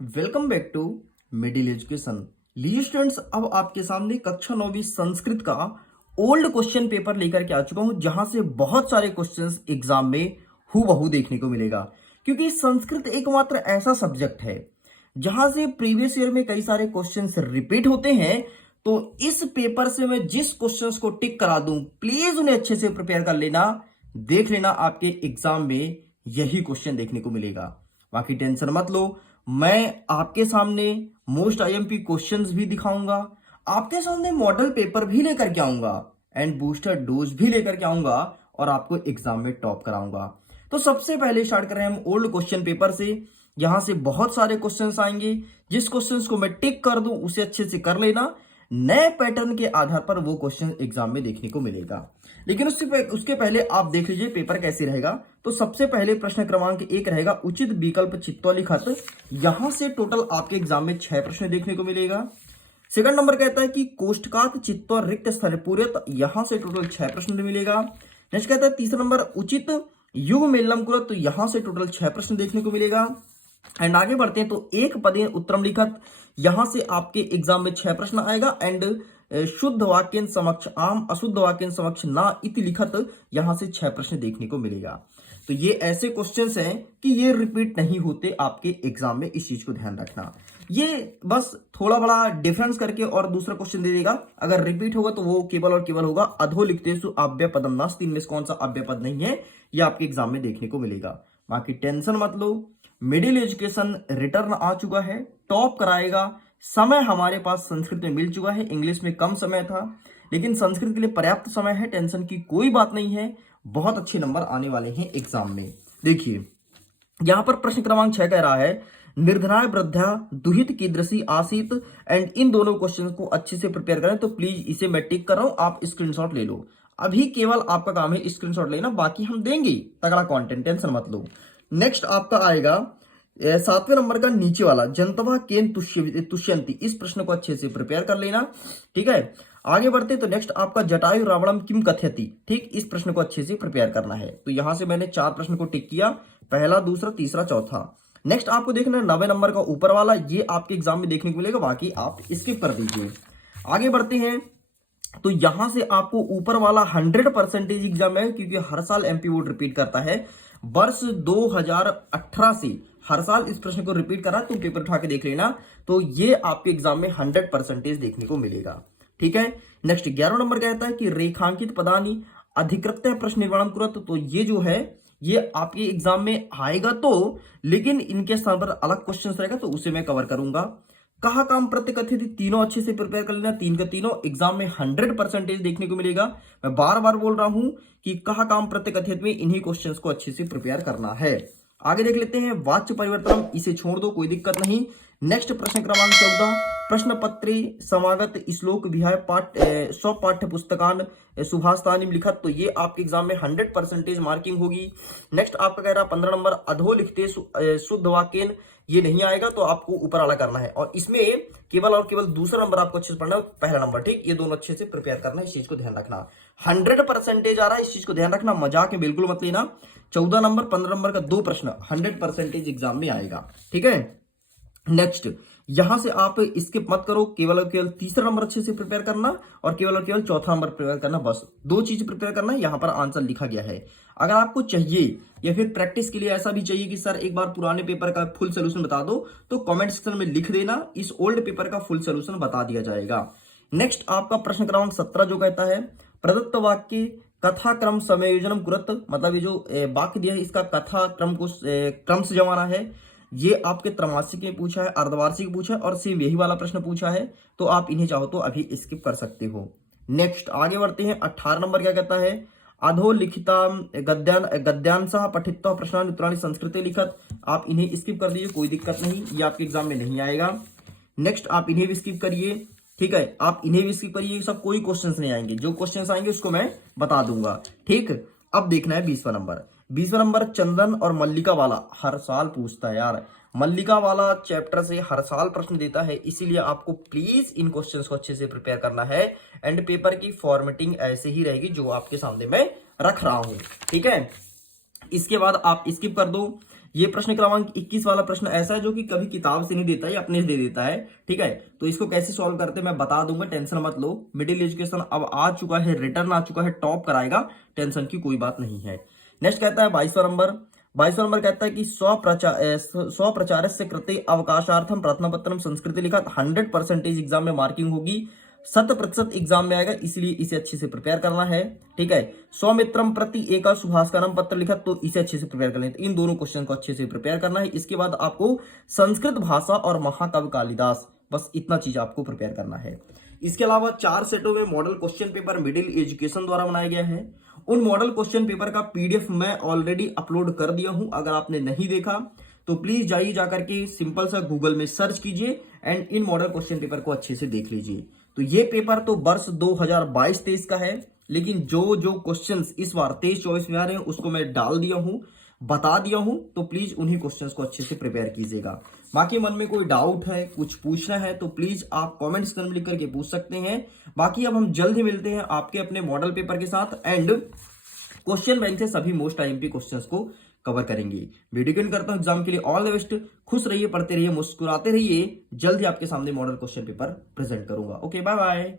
Welcome back to middle education. लीजिए students, अब आपके सामने कक्षा 9वीं संस्कृत का ओल्ड क्वेश्चन पेपर लेकर के आ चुका हूं, जहां से बहुत सारे क्वेश्चंस एग्जाम में हूबहू देखने को मिलेगा। क्योंकि संस्कृत एकमात्र ऐसा सब्जेक्ट है जहां से प्रीवियस ईयर में कई सारे क्वेश्चंस रिपीट होते हैं। तो इस पेपर से मैं जिस क्वेश्चंस को टिक करा दूं, प्लीज उन्हें अच्छे से प्रिपेयर कर लेना। देख लेना, आपके एग्जाम में यही क्वेश्चन देखने को मिलेगा। बाकी टेंशन मत लो, मैं आपके सामने मोस्ट आईएमपी क्वेश्चंस भी दिखाऊंगा, आपके सामने मॉडल पेपर भी लेकर के आऊंगा एंड बूस्टर डोज भी लेकर के आऊंगा और आपको एग्जाम में टॉप कराऊंगा। तो सबसे पहले स्टार्ट कर रहे हैं हम ओल्ड क्वेश्चन पेपर से। यहां से बहुत सारे क्वेश्चंस आएंगे, जिस क्वेश्चंस को मैं टिक कर दूं उसे अच्छे से कर लेना। नए पैटर्न के आधार पर वो क्वेश्चन एग्जाम में देखने को मिलेगा। लेकिन उसके पहले आप देख लीजिए पेपर कैसे रहेगा। तो सबसे पहले प्रश्न क्रमांक 1 रहेगा, उचित विकल्प चित्तौलिखत। यहां से टोटल आपके एग्जाम में 6 प्रश्न देखने को मिलेगा। सेकंड नंबर कहता है कि कोष्ठकात चित्तौर रिक्त स्थल पूर्यत। यहां से टोटल 6 प्रश्न मिलेगा। नेक्स्ट कहता है तीसरा नंबर, उचित युग मेलनम कुरत। तो यहां से टोटल 6 प्रश्न देखने को मिलेगा। एंड आगे बढ़ते हैं तो एक पदे उत्तरम लिखत। यहां से आपके एग्जाम में 6 प्रश्न आएगा। एंड शुद्ध वाक्य समक्ष आम, अशुद्ध वाक्य समक्ष ना इति लिखत। यहां से 6 प्रश्न देखने को मिलेगा। तो ये ऐसे क्वेश्चंस हैं कि ये रिपीट नहीं होते आपके एग्जाम में, इस चीज को ध्यान रखना। ये बस थोड़ा बड़ा डिफरेंस करके और दूसरा क्वेश्चन दे देगा। अगर रिपीट होगा तो वो केवल और केवल होगा अधो लिखतेषु अव्यय पदम नास्ति। इनमें से कौन सा अव्यय पद नहीं है, ये आपके एग्जाम में देखने को मिलेगा। बाकी टेंशन मत लो, मिडिल एजुकेशन रिटर्न आ चुका है, टॉप कराएगा। समय हमारे पास संस्कृत में मिल चुका है, इंग्लिश में कम समय था, लेकिन संस्कृत के लिए पर्याप्त समय है। टेंशन की कोई बात नहीं है, बहुत अच्छे नंबर आने वाले हैं एग्जाम में। देखिए यहां पर प्रश्न क्रमांक 6 कह रहा है, निर्धनाय वृद्धा दुहित कीदृशी आसीत। एंड इन दोनों क्वेश्चन को अच्छे से प्रिपेयर करें। तो प्लीज इसे मैं टिक कर रहा हूं, आप स्क्रीनशॉट ले लो। अभी केवल आपका काम है स्क्रीनशॉट लेना, बाकी हम देंगे तगड़ा कंटेंट, टेंशन मत लो। नेक्स्ट आपका आएगा 7वें नंबर का नीचे वाला, जनतवा केन तुष्यंती। इस प्रश्न को अच्छे से प्रिपेयर कर लेना, ठीक है। आगे बढ़ते तो नेक्स्ट आपका जटायु रावणम किम कथयति। ठीक, इस प्रश्न को अच्छे से प्रिपेयर करना है। तो यहां से मैंने 4 प्रश्न को टिक किया, पहला, दूसरा, तीसरा, चौथा। नेक्स्ट आपको देखना है 9वें नंबर का ऊपर वाला, ये आपके एग्जाम में देखने को मिलेगा, बाकी आप स्किप कर दीजिए। आगे बढ़ते हैं तो यहां से आपको ऊपर वाला 100% एग्जाम है, क्योंकि हर साल एमपी बोर्ड रिपीट करता है। वर्ष 2018 से हर साल इस प्रश्न को रिपीट करा, तुम पेपर उठा के देख लेना। तो ये आपके एग्जाम में 100% देखने को मिलेगा, ठीक है। नेक्स्ट 11 नंबर कहता है कि रेखांकित पदानी अधिकृत्य प्रश्न निर्माण कुरत। तो ये जो है ये आपके एग्जाम में आएगा, तो लेकिन इनके स्थान पर अलग क्वेश्चन रहेगा, तो उसे मैं कवर करूंगा। कहा काम प्रत्यकथित, तीनों अच्छे से प्रिपेयर कर लेना। 3 का तीनों एग्जाम में 100% देखने को मिलेगा। मैं बार बार बोल रहा हूं कि कहा काम प्रत्यकथित में इन्हीं क्वेश्चंस को अच्छे से प्रिपेयर करना है। आगे देख लेते हैं वाच्य परिवर्तन, इसे छोड़ दो, कोई दिक्कत नहीं। नेक्स्ट प्रश्न क्रमांक 14, प्रश्न पत्रे समागत श्लोक विहाय स्व पाठ्य पुस्तकान सुभाषतानी लिखत। तो ये आपके एग्जाम में 100% मार्किंग होगी। नेक्स्ट आपका कह रहा 15 नंबर, अधो लिखते शुद्ध वाक्यन। ये नहीं आएगा, तो आपको ऊपर वाला करना है, और इसमें केवल और केवल दूसरा नंबर आपको अच्छे से पढ़ना है, पहला नंबर, ठीक। ये दोनों अच्छे से प्रिपेयर करना है, इस चीज को ध्यान रखना। 100% आ रहा है, इस चीज को ध्यान रखना, मजाक में बिल्कुल मत लेना। 14 नंबर 15 नंबर का 2 प्रश्न 100% एग्जाम में आएगा, ठीक है। नेक्स्ट यहां से आप स्किप मत करो, केवल और केवल तीसरा नंबर अच्छे से प्रिपेयर करना और केवल और केवल चौथा नंबर प्रिपेयर करना, बस 2 चीज प्रिपेयर करना है। यहां पर आंसर लिखा गया है। अगर आपको चाहिए या फिर प्रैक्टिस के लिए ऐसा भी चाहिए कि सर एक बार पुराने पेपर का फुल सोल्यूशन बता दो, तो कमेंट सेक्शन में लिख देना, इस ओल्ड पेपर का फुल सोल्यूशन बता दिया जाएगा। नेक्स्ट आपका प्रश्न क्रमांक 17 जो कहता है, प्रदत्त वाक्य कथा क्रम समायोजनम कुरत। मतलब ये जो वाक्य दिया है इसका कथा क्रम को क्रम से जमाना है। ये आपके त्रैमासिक में पूछा है, अर्धवार्षिक पूछा है, और सेम यही वाला प्रश्न पूछा है। तो आप इन्हें चाहो तो अभी स्किप कर सकते हो। नेक्स्ट आगे बढ़ते हैं 18 नंबर क्या कहता है, अधो लिखिता गद्यांशः पठित्वा प्रश्नानि उत्तराणि संस्कृते लिखत। आप इन्हें स्किप कर दीजिए, कोई दिक्कत नहीं, ये आपके एग्जाम में नहीं आएगा। नेक्स्ट आप इन्हें भी स्किप करिए, ठीक है, आप इन्हें भी स्किप करिए, सब कोई क्वेश्चंस नहीं आएंगे। जो क्वेश्चंस आएंगे उसको मैं बता दूंगा, ठीक। अब देखना है 20वां नंबर। 20वां नंबर चंदन और मल्लिका वाला हर साल पूछता है यार, मल्लिका वाला चैप्टर से हर साल प्रश्न देता है, इसीलिए आपको प्लीज इन क्वेश्चंस को अच्छे से प्रिपेयर करना है। एंड पेपर की फॉर्मेटिंग ऐसे ही रहेगी जो आपके सामने मैं रख रहा हूं, ठीक है। इसके बाद आप स्किप कर दो। ये प्रश्न क्रमांक 21 वाला प्रश्न ऐसा है जो कि कभी किताब से नहीं देता है, अपने से दे देता है। ठीक है, तो इसको कैसे सॉल्व करते हैं मैं बता दूंगा, टेंशन मत लो। मिडिल एजुकेशन अब आ चुका है, रिटर्न आ चुका है, टॉप कराएगा, टेंशन की कोई बात नहीं है। नेक्स्ट कहता है 22वां नंबर, 22वां नंबर कहता है कि स्व प्रचार से कृते अवकाशार्थम प्रश्न पत्रम संस्कृति लिखा, 100% एग्जाम में मार्किंग होगी, 100% एग्जाम में आएगा, इसलिए इसे अच्छे से प्रिपेयर करना है। ठीक है, सौमित्रम प्रति एक सुभाषकरम पत्र लिखा, तो इसे अच्छे से प्रिपेयर कर लें। तो इन दोनों क्वेश्चन को अच्छे से प्रिपेयर करना है। इसके बाद आपको संस्कृत भाषा और महाकवि कालिदास, बस इतना चीज आपको प्रिपेयर करना है। इसके अलावा 4 सेटों में model question paper middle education द्वारा बनाया गया है। उन मॉडल क्वेश्चन पेपर का पीडीएफ मैं ऑलरेडी अपलोड कर दिया हूं, अगर आपने नहीं देखा तो प्लीज जाइए जाकर के सिंपल सा गूगल में सर्च कीजिए and in model question paper को अच्छे से देख लीजिए। तो ये पेपर तो वर्ष 2022-23 का है, लेकिन जो जो क्वेश्चंस इस बार 23-24 में आ रहे हैं उसको मैं डाल दिया हूं, बता दिया हूं, तो प्लीज उन्हीं क्वेश्चंस को अच्छे से प्रिपेयर कीजिएगा। बाकी मन में कोई डाउट है, कुछ पूछना है तो प्लीज आप कमेंट सेक्शन में लिख करके पूछ सकते हैं। बाकी अब हम जल्द ही मिलते हैं आपके अपने मॉडल पेपर के साथ एंड क्वेश्चन बैंक से सभी मोस्ट आईएमपी क्वेश्चंस को कवर करेंगे। वीडियो के एंड करता हूं एग्जाम के लिए ऑल द बेस्ट। खुश रहिए, पढ़ते रहिए, मुस्कुराते रहिए। जल्द ही आपके सामने मॉडल क्वेश्चन पेपर प्रेजेंट करूंगा। Okay, bye bye.